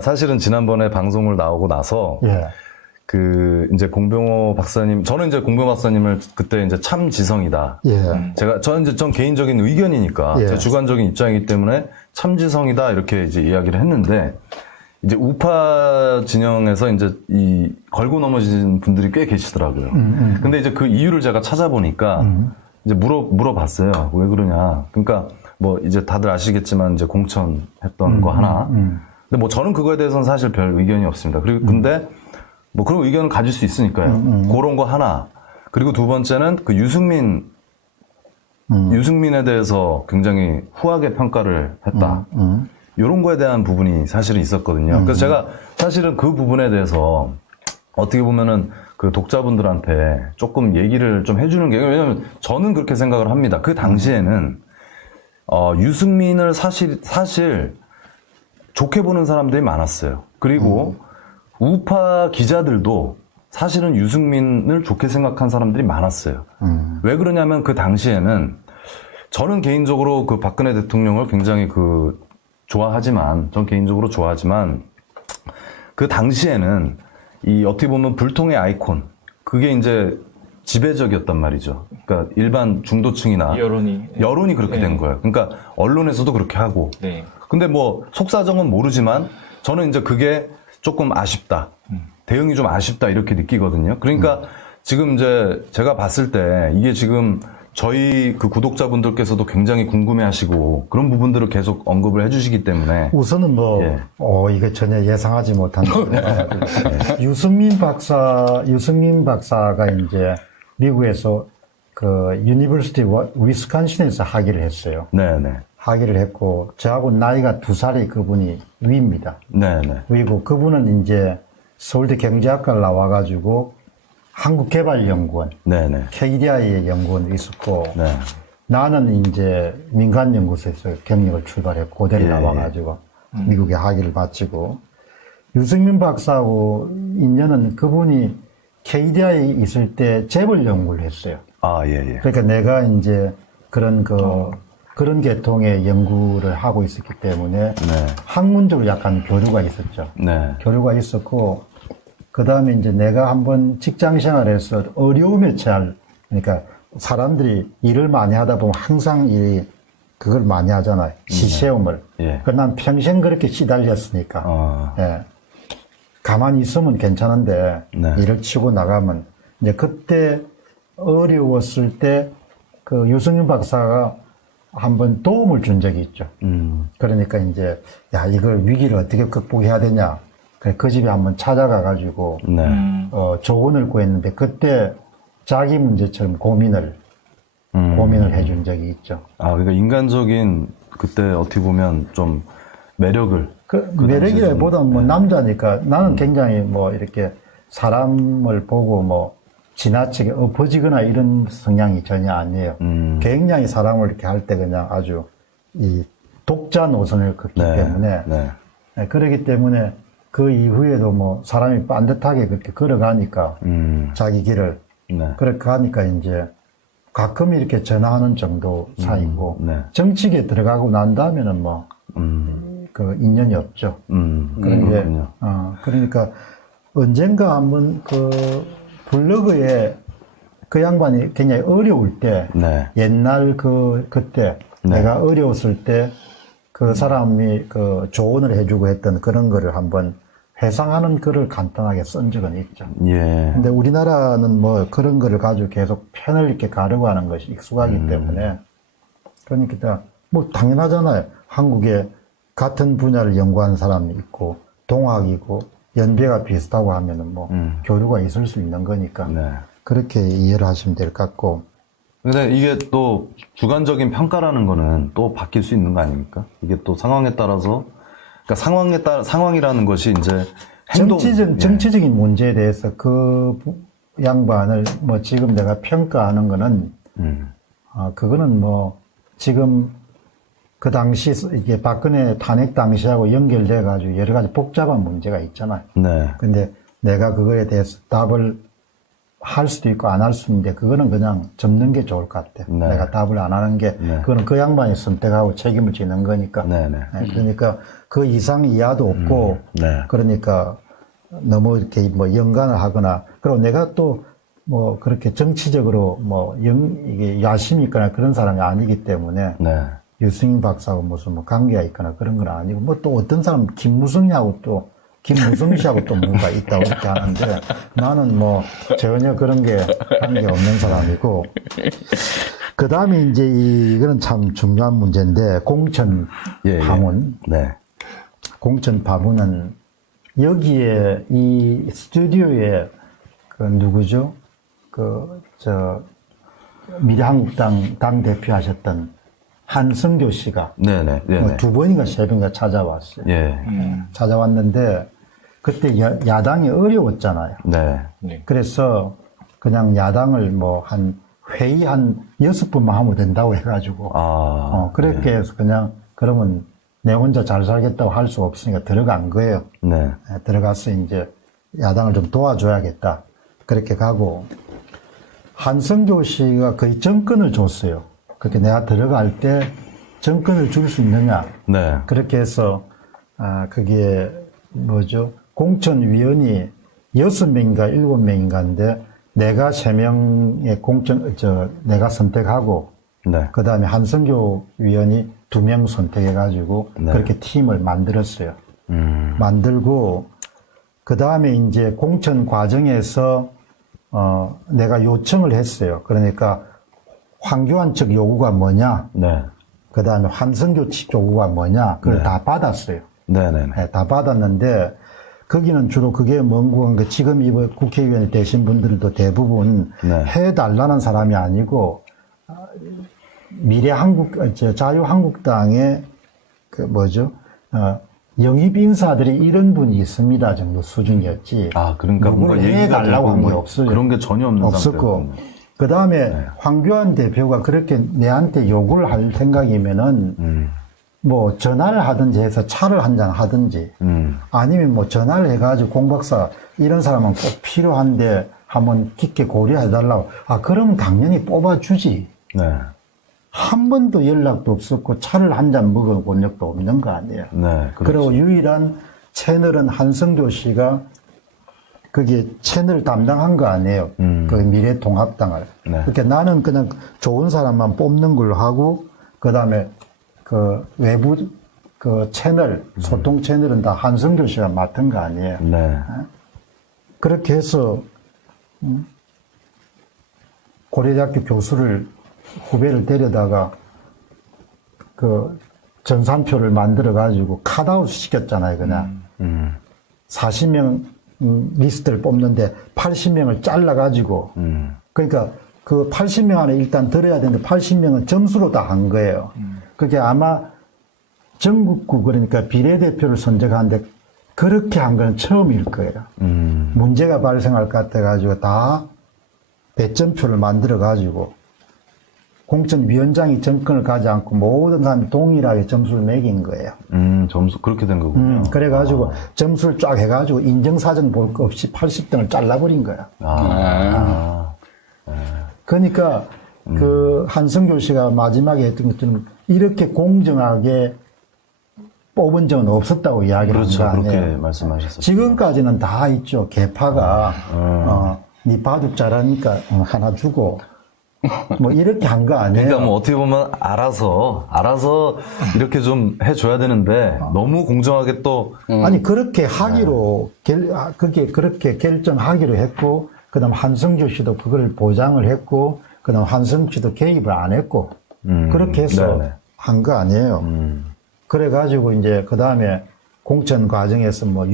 사실은 지난번에 방송을 나오고 나서 예. 그 이제 공병호 박사님, 저는 이제 공병호 박사님을 그때 이제 참지성이다. 예. 전 개인적인 의견이니까 예. 제 주관적인 입장이기 때문에 참지성이다 이렇게 이제 이야기를 했는데 이제 우파 진영에서 이제 이 걸고 넘어진 분들이 꽤 계시더라고요. 근데 이제 그 이유를 제가 찾아보니까 이제 물어봤어요. 왜 그러냐. 그러니까 뭐 이제 다들 아시겠지만 이제 공천했던 거 하나. 근데 뭐 저는 그거에 대해서는 사실 별 의견이 없습니다. 그리고 근데 뭐 그런 의견을 가질 수 있으니까요. 그런 거 하나. 그리고 두 번째는 그 유승민에 대해서 굉장히 후하게 평가를 했다. 이런 거에 대한 부분이 사실은 있었거든요. 그래서 제가 사실은 그 부분에 대해서 어떻게 보면은 그 독자분들한테 조금 얘기를 좀 해주는 게, 왜냐면 저는 그렇게 생각을 합니다. 그 당시에는 유승민을 사실 좋게 보는 사람들이 많았어요. 그리고 우파 기자들도 사실은 유승민을 좋게 생각한 사람들이 많았어요. 왜 그러냐면 그 당시에는 저는 개인적으로 그 박근혜 대통령을 굉장히 전 개인적으로 좋아하지만 그 당시에는 이 어떻게 보면 불통의 아이콘, 그게 이제 지배적이었단 말이죠. 그러니까 일반 중도층이나 여론이 그렇게 된 거예요. 그러니까 언론에서도 그렇게 하고. 네. 근데 뭐 속사정은 모르지만 저는 이제 그게 조금 아쉽다. 대응이 좀 아쉽다 이렇게 느끼거든요. 그러니까 지금 이제 제가 봤을 때 이게 지금 저희 그 구독자분들께서도 굉장히 궁금해하시고 그런 부분들을 계속 언급을 해주시기 때문에 우선은 뭐, 예. 이거 전혀 예상하지 못한 유승민 박사가 이제 미국에서 그 유니버시티 위스콘신에서 학위를 했어요. 네네. 학위를 했고, 저하고 나이가 2살이 그분이 위입니다. 네네. 위고, 그분은 이제 서울대 경제학과를 나와가지고 한국개발연구원, 네네. KDI의 연구원도 있었고, 네. 나는 이제 민간연구소에서 경력을 출발했고, 고대를 예, 나와가지고, 미국에 학위를 마치고, 유승민 박사하고 인연은 그분이 KDI에 있을 때 재벌 연구를 했어요. 아, 예, 예. 그러니까 내가 이제 그런 계통의 연구를 하고 있었기 때문에, 네. 학문적으로 약간 교류가 있었죠. 네. 교류가 있었고, 그 다음에 이제 내가 한번 직장 생활에서 어려움에 그러니까 사람들이 일을 많이 하다 보면 항상 그걸 많이 하잖아요. 시시험을. 예. 난 평생 그렇게 시달렸으니까. 예. 가만히 있으면 괜찮은데, 네. 일을 치고 나가면, 이제 그때 어려웠을 때, 그 유승민 박사가 한번 도움을 준 적이 있죠. 그러니까 이제, 야, 이걸 위기를 어떻게 극복해야 되냐. 그 집에 한번 찾아가가지고, 네. 조언을 구했는데, 그때 자기 문제처럼 고민을 해준 적이 있죠. 아, 그러니까 인간적인 그때 어떻게 보면 좀 매력을. 매력이라기보다는 뭐 남자니까 나는 굉장히 뭐 이렇게 사람을 보고 뭐 지나치게 엎어지거나 이런 성향이 전혀 아니에요. 굉장히 사람을 이렇게 할 때 그냥 아주 이 독자 노선을 걷기 네. 때문에. 네. 네, 그렇기 때문에 그 이후에도 뭐 사람이 반듯하게 그렇게 걸어가니까 자기 길을 네. 그렇게 하니까 이제 가끔 이렇게 전화하는 정도 사이고 네. 정치계에 들어가고 난 다음에는 뭐 그 인연이 없죠. 그렇군요. 그러니까 언젠가 한번 그 블로그에 그 양반이 굉장히 어려울 때 네. 옛날 그때 네. 내가 어려웠을 때 그 사람이 그 조언을 해주고 했던 그런 거를 한번 회상하는 글을 간단하게 쓴 적은 있죠. 예. 근데 우리나라는 뭐 그런 거를 가지고 계속 편을 이렇게 가르고 하는 것이 익숙하기 때문에 그러니까 뭐 당연하잖아요. 한국에 같은 분야를 연구하는 사람이 있고 동학이고 연배가 비슷하고 하면은 뭐 교류가 있을 수 있는 거니까 네. 그렇게 이해를 하시면 될 것 같고. 근데 이게 또 주관적인 평가라는 거는 또 바뀔 수 있는 거 아닙니까? 이게 또 상황에 따라서, 그러니까 상황이라는 것이 이제 정치적인 문제에 대해서 그 양반을 뭐 지금 내가 평가하는 거는 그거는 뭐 지금 그 당시 이게 박근혜 탄핵 당시하고 연결돼 가지고 여러 가지 복잡한 문제가 있잖아요. 네. 근데 내가 그거에 대해서 답을 할 수도 있고 안 할 수도 있는데 그거는 그냥 접는 게 좋을 것 같아. 네. 내가 답을 안 하는 게 그거는 그 양반이 선택하고 책임을 지는 거니까. 네, 네. 그러니까 그 이상 이하도 없고, 네. 그러니까 너무 이렇게 뭐 연관을 하거나, 그리고 내가 또 뭐 그렇게 정치적으로 뭐 이게 야심이 있거나 그런 사람이 아니기 때문에 네. 유승인 박사하고 무슨 뭐 관계가 있거나 그런 건 아니고, 뭐 또 어떤 사람 김무성이하고 또 김무성 씨하고 또 뭔가 있다고 이렇게 하는데, 나는 뭐 전혀 그런 게 관계 없는 사람이고, 그 다음에 이제 이거는 참 중요한 문제인데, 공천 예, 예. 파문. 네. 공천 파문은 여기에 이 스튜디오에 그 누구죠? 미래한국당 당대표 하셨던 한성교 씨가 네네. 네네. 뭐 두 번인가 세 번인가 찾아왔어요. 예. 찾아왔는데 그때 야당이 어려웠잖아요. 네. 그래서 그냥 야당을 뭐 회의 한 6번만 하면 된다고 해가지고 그렇게 해서 그냥 그러면 내 혼자 잘 살겠다고 할 수 없으니까 들어간 거예요. 네. 들어가서 이제 야당을 좀 도와줘야겠다. 그렇게 가고, 한성교 씨가 거의 정권을 줬어요. 그렇게 내가 들어갈 때 정권을 줄 수 있느냐. 네. 그렇게 해서, 그게 뭐죠? 공천위원이 6명인가 7명인가인데, 내가 3명의 내가 선택하고, 네. 그 다음에 한성교 위원이 2명 선택해가지고, 네. 그렇게 팀을 만들었어요. 만들고, 그 다음에 이제 공천 과정에서, 내가 요청을 했어요. 그러니까, 황교안 측 요구가 뭐냐, 네. 그 다음에 한성교 측 요구가 뭐냐, 그걸 다 받았어요. 네네네. 네, 다 받았는데, 거기는 주로 그게 뭔고, 지금 이번 국회의원이 되신 분들도 대부분 네. 해달라는 사람이 아니고, 자유한국당의 영입 인사들이 이런 분이 있습니다 정도 수준이었지. 그러니까 뭔가 얘기가 해달라고 한 게 되고 없어요. 그런 게 전혀 없는 없었고. 상태였군요. 그 다음에 황교안 대표가 그렇게 내한테 요구를 할 생각이면은, 뭐 전화를 하든지 해서 차를 한 잔 하든지, 아니면 뭐 전화를 해가지고 공박사 이런 사람은 꼭 필요한데 한번 깊게 고려해달라고. 그러면 당연히 뽑아주지. 네. 한 번도 연락도 없었고 차를 한 잔 먹어본 적도 없는 거 아니에요. 네. 그렇죠. 그리고 유일한 채널은 한성교 씨가 그게 채널 담당한 거 아니에요. 그 미래통합당을. 네. 그러니까 나는 그냥 좋은 사람만 뽑는 걸로 하고, 그 다음에 그 외부 그 채널, 소통 채널은 다 한성교 씨가 맡은 거 아니에요. 네. 그렇게 해서 고려대학교 교수를 후배를 데려다가 그 전산표를 만들어 가지고 컷아웃 시켰잖아요. 그냥 40명 리스트를 뽑는데 80명을 잘라 가지고 그러니까 그 80명 안에 일단 들어야 되는데 80명은 점수로 다 한 거예요. 그게 아마 전국구 그러니까 비례대표를 선정하는데 그렇게 한 건 처음일 거예요. 문제가 발생할 것 같아 가지고 다 배점표를 만들어 가지고 공천위원장이 정권을 가지 않고 모든 사람이 동일하게 점수를 매긴 거예요. 점수 그렇게 된 거군요. 그래가지고 점수를 쫙 해가지고 인정사정 볼 거 없이 80등을 잘라버린 거야. 그러니까 그 한성교 씨가 마지막에 했던 것처럼 이렇게 공정하게 뽑은 적은 없었다고 이야기를 그렇죠. 한 거 아니에요. 그렇게 말씀하셨어요. 지금까지는 다 있죠. 개파가 네 바둑 잘하니까 하나 주고 뭐 이렇게 한 거 아니에요. 그러니까 뭐 어떻게 보면 알아서 이렇게 좀 해줘야 되는데 너무 공정하게 또 아니 그렇게 하기로 그렇게 결정하기로 했고, 그다음 한성교 씨도 그걸 보장을 했고, 그다음 한성교 씨도 개입을 안 했고 그렇게 해서 한 거 아니에요. 그래가지고 이제 그 다음에 공천 과정에서 뭐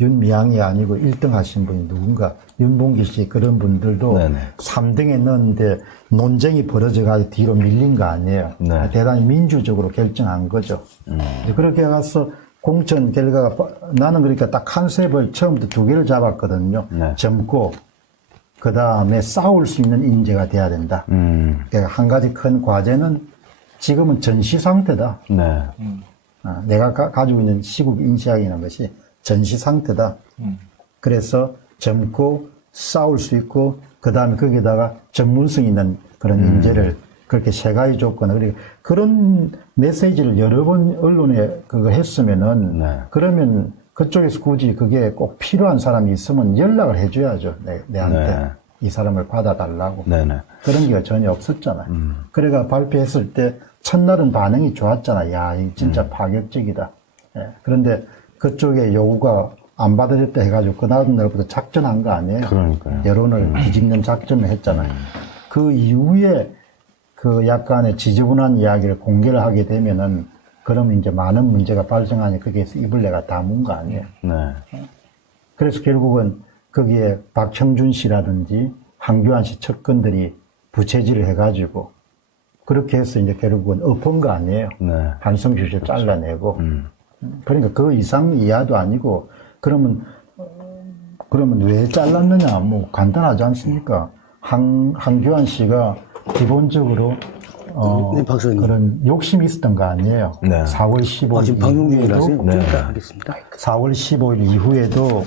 윤미향이 아니고 1등 하신 분이 누군가 윤봉기 씨 그런 분들도 3등에 넣었는데 논쟁이 벌어져가지고 뒤로 밀린 거 아니에요. 네. 대단히 민주적으로 결정한 거죠. 그렇게 가서 공천 결과가 나는 그러니까 딱 컨셉을 처음부터 2개를 잡았거든요. 젊고 그 다음에 싸울 수 있는 인재가 돼야 된다. 그러니까 한 가지 큰 과제는 지금은 전시 상태다. 네. 내가 가지고 있는 시국 인식이라는 것이 전시 상태다. 그래서 젊고 싸울 수 있고 그 다음에 거기다가 전문성 있는 그런 인재를 그렇게 세 가지 조건, 그러니까 그런 메시지를 여러 번 언론에 그거 했으면은, 네. 그러면 그쪽에서 굳이 그게 꼭 필요한 사람이 있으면 연락을 해줘야죠. 내한테. 네. 이 사람을 받아달라고. 네네. 그런 게 전혀 없었잖아요. 그래가 발표했을 때 첫날은 반응이 좋았잖아. 야, 이 진짜 파격적이다. 예. 그런데 그쪽에 요구가 안 받아줬다 해가지고 그 날부터 작전한 거 아니에요. 그러니까요. 여론을 뒤집는 작전을 했잖아요. 그 이후에 그 약간의 지저분한 이야기를 공개를 하게 되면은 그러면 이제 많은 문제가 발생하니 거기에서 입을 내가 다문 거 아니에요. 네. 그래서 결국은 거기에 박형준 씨라든지 황교안 씨 측근들이 부채질을 해가지고 그렇게 해서 이제 결국은 엎은 거 아니에요. 네. 한성규 씨를 잘라내고. 그러니까 그 이상 이하도 아니고 그러면 왜 잘랐느냐 뭐 간단하지 않습니까? 황교안 씨가 기본적으로 네, 박사님. 그런 욕심이 있었던 거 아니에요. 네. 4월 15일 지금 방송중이라서요. 이후에도 좀 이따 하겠습니다. 4월 15일 이후에도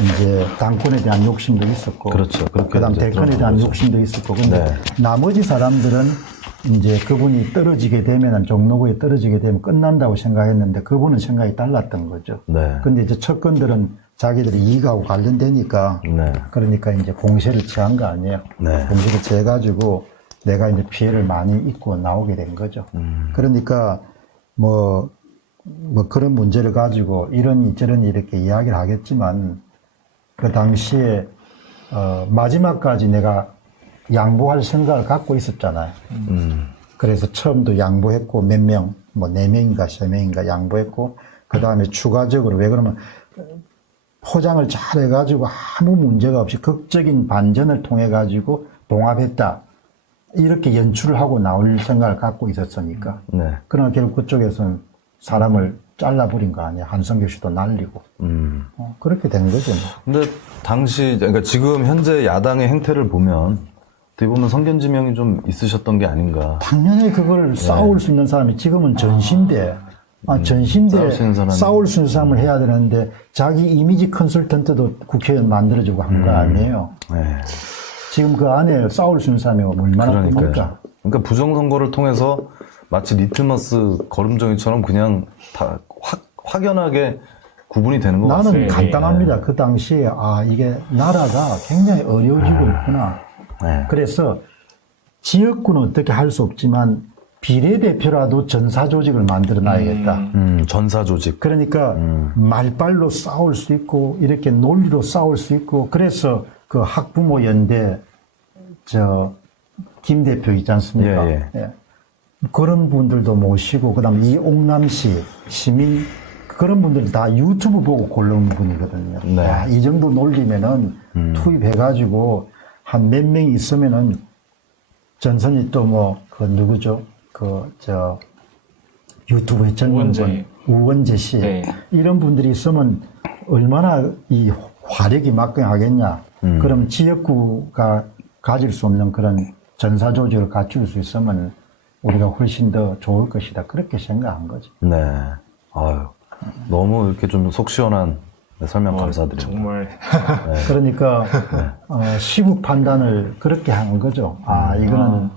이제 당권에 대한 욕심도 있었고, 그렇죠. 그렇게 그다음 이제 대권에 들어간 대한 거죠. 욕심도 있었고, 근데 네. 나머지 사람들은 이제 그분이 떨어지게 되면은 종로구에 떨어지게 되면 끝난다고 생각했는데 그분은 생각이 달랐던 거죠. 네. 근데 이제 측근들은 자기들이 이익하고 관련되니까, 네. 그러니까 이제 공세를 취한 거 아니에요. 네. 공세를 취해가지고 내가 이제 피해를 많이 입고 나오게 된 거죠. 그러니까 뭐 그런 문제를 가지고 이러니 저러니 이렇게 이야기를 하겠지만 그 당시에 마지막까지 내가 양보할 생각을 갖고 있었잖아요. 그래서 처음도 양보했고 몇 명, 뭐 4명인가 3명인가 양보했고 그 다음에 추가적으로 왜 그러면 포장을 잘 해가지고 아무 문제가 없이 극적인 반전을 통해 가지고 봉합했다. 이렇게 연출을 하고 나올 생각을 갖고 있었으니까. 네. 그러나 결국 그쪽에서는 사람을 잘라버린 거 아니야. 한성규 씨도 날리고. 그렇게 된 거죠. 뭐. 근데 당시, 그러니까 지금 현재 야당의 행태를 보면 어떻게 보면 성견지명이 좀 있으셨던 게 아닌가. 당연히 그걸 싸울 수 있는 사람이 지금은 전신대. 전신대 싸울 수 있는 사람이. 싸울 수 있는 사람을 해야 되는데 자기 이미지 컨설턴트도 국회의원 만들어주고 한 거 아니에요. 네. 지금 그 안에 싸울 수 있는 사람이 얼마나 그러니까요. 큽니까? 그러니까 부정선거를 통해서 마치 리트머스 거름종이처럼 그냥 다 확연하게 구분이 되는 것 나는 같습니다. 간단합니다. 그 당시에 이게 나라가 굉장히 어려워지고 있구나. 네. 그래서 지역구는 어떻게 할 수 없지만 비례대표라도 전사조직을 만들어 놔야겠다. 전사조직. 그러니까 말발로 싸울 수 있고 이렇게 논리로 싸울 수 있고 그래서 그 학부모 연대 김 대표 있지 않습니까? 예. 예. 그런 분들도 모시고 그다음에 이옥남 씨 시민 그런 분들이 다 유튜브 보고 고른 분이거든요. 네. 야, 이 정도 논리면은 투입해가지고 한 몇 명이 있으면은 전선이 또 뭐 그 누구죠? 유튜브 했던 분 우원재 씨 네. 이런 분들이 있으면 얼마나 이 화력이 막강하겠냐. 그럼 지역구가 가질 수 없는 그런 전사조직을 갖출 수 있으면 우리가 훨씬 더 좋을 것이다. 그렇게 생각한 거죠. 네. 아유, 너무 이렇게 좀 속 시원한 설명 감사드립니다. 정말 그러니까 시국 판단을 그렇게 한 거죠. 이거는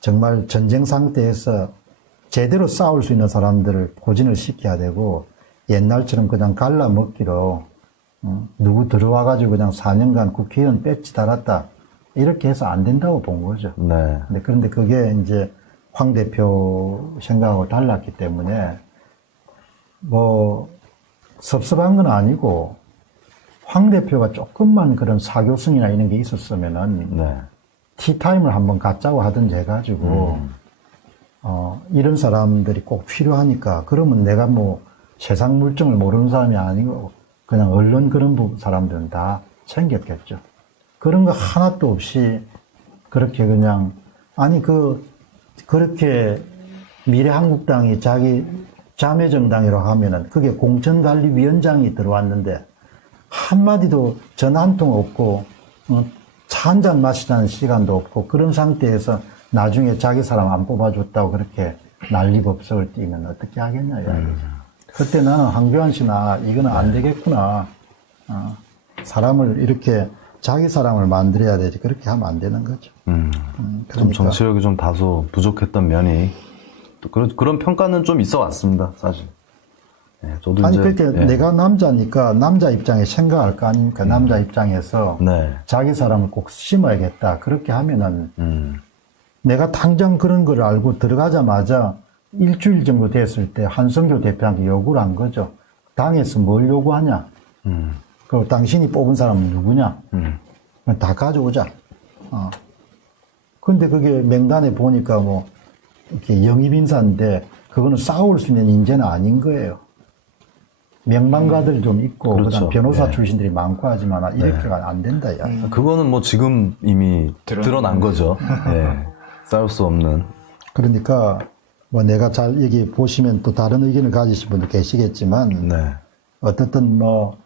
정말 전쟁 상태에서 제대로 싸울 수 있는 사람들을 포진을 시켜야 되고 옛날처럼 그냥 갈라먹기로 누구 들어와가지고 그냥 4년간 국회의원 배지 달았다 이렇게 해서 안 된다고 본 거죠. 네. 그런데 그게 이제 황 대표 생각하고 달랐기 때문에 뭐 섭섭한 건 아니고 황 대표가 조금만 그런 사교성이나 이런 게 있었으면은 네. 티타임을 한번 갖자고 하든지 해가지고 이런 사람들이 꼭 필요하니까 그러면 내가 뭐 세상 물정을 모르는 사람이 아니고 그냥 언론 그런 사람들은 다 챙겼겠죠. 그런 거 하나도 없이 그렇게 그냥 그렇게 미래한국당이 자기 자매정당이라고 하면은 그게 공천관리위원장이 들어왔는데 한마디도 전화 한 통 없고 차 한 잔 마시자는 시간도 없고 그런 상태에서 나중에 자기 사람 안 뽑아줬다고 그렇게 난리법석을 띄면 어떻게 하겠냐 이야기죠. 그때 나는 황교안 씨나 이거는 안 되겠구나. 사람을 이렇게 자기 사람을 만들어야 되지. 그렇게 하면 안 되는 거죠. 좀 그러니까. 정치력이 좀 다소 부족했던 면이 또 그런 평가는 좀 있어 왔습니다, 사실. 예, 저도 아니, 이제, 그렇게 예. 내가 남자니까 남자 입장에 생각할 거 아닙니까? 남자 입장에서 네. 자기 사람을 꼭 심어야겠다. 그렇게 하면은 내가 당장 그런 걸 알고 들어가자마자 일주일 정도 됐을 때 한성조 대표한테 요구를 한 거죠. 당에서 뭘 요구하냐? 그리고 당신이 뽑은 사람은 누구냐? 다 가져오자. 근데 그게 명단에 보니까 뭐, 이렇게 영입인사인데, 그거는 싸울 수 있는 인재는 아닌 거예요. 명망가들이 좀 있고, 그렇죠. 그다음 변호사 네. 출신들이 많고 하지만, 이렇게가 안 된다, 야. 그거는 뭐 지금 이미 드러난 거죠. 예. 싸울 수 없는. 그러니까, 뭐 내가 잘 여기 보시면 또 다른 의견을 가지신 분도 계시겠지만, 네. 어떻든 뭐,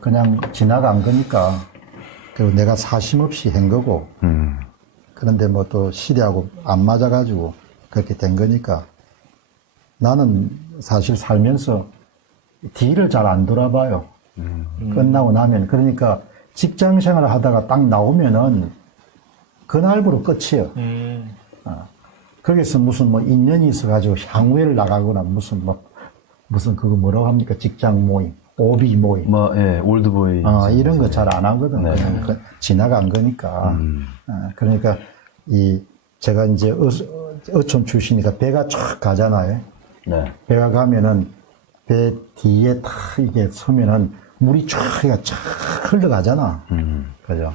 그냥 지나간 거니까, 그리고 내가 사심 없이 한 거고, 그런데 뭐 또 시대하고 안 맞아가지고 그렇게 된 거니까, 나는 사실 살면서 뒤를 잘 안 돌아봐요. 끝나고 나면. 그러니까 직장 생활을 하다가 딱 나오면은 그날부로 끝이에요. 거기서 무슨 뭐 인연이 있어가지고 향후회를 나가거나 무슨 그거 뭐라고 합니까? 직장 모임, 오비 모임. 뭐, 예, 올드보이. 이런 거 잘 안 하거든. 네. 그냥 지나간 거니까. 그러니까 제가 이제 어촌 출신이니까 배가 쫙 가잖아요. 네. 배가 가면은 배 뒤에 탁 이게 서면은 물이 쫙 흘러가잖아. 그죠?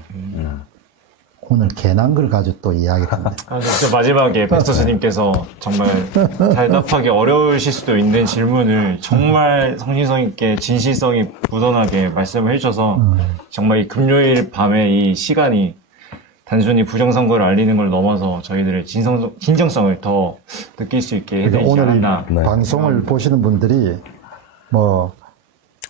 오늘 괜한 걸 가지고 또 이야기를 한다. 저 마지막에 백서 스님께서 정말 답답하게 어려우실 수도 있는 질문을 정말 성신성 있게 진실성이 묻어나게 말씀을 해주셔서 정말 이 금요일 밤에 이 시간이 단순히 부정선거를 알리는 걸 넘어서 저희들의 진정성을 더 느낄 수 있게 그러니까 해드리지 오늘 이 않았나. 네. 방송을 보시는 분들이 뭐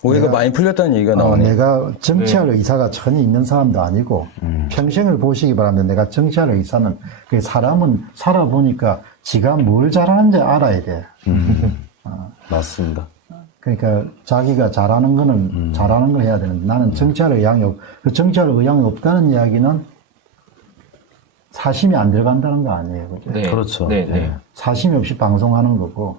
오해가 많이 풀렸다는 얘기가 나오네요. 내가 정치할 의사가 전혀 있는 사람도 아니고 평생을 보시기 바랍니다. 내가 정치할 의사는 그 사람은 살아보니까 지가 뭘 잘하는지 알아야 돼. 맞습니다. 그러니까 자기가 잘하는 거는 잘하는 걸 해야 되는데 나는 정치할 의향이 그 정치할 의향이 없다는 이야기는 사심이 안 들어간다는 거 아니에요. 그죠? 네. 그렇죠. 네, 네. 예. 사심 없이 방송하는 거고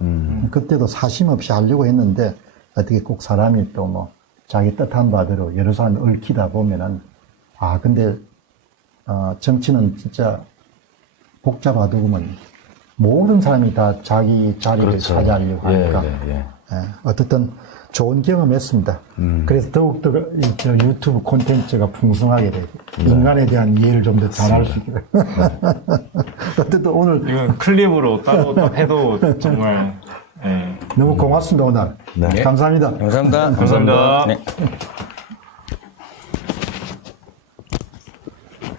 그때도 사심 없이 하려고 했는데 어떻게 꼭 사람이 또 뭐 자기 뜻한 바대로 여러 사람이 얽히다 보면은 근데 정치는 진짜 복잡하다 보면 모든 사람이 다 자기 자리를 그렇죠. 차지하려고 예, 하니까 예. 어쨌든 좋은 경험했습니다. 그래서 더욱더 저 유튜브 콘텐츠가 풍성하게 되고 인간에 대한 이해를 좀 더 잘할 수 있게 되고 어쨌든 오늘 이건 클립으로 따로 해도 정말 예. 너무 고맙습니다 오늘. 네. 감사합니다. 감사합니다. 감사합니다. 네.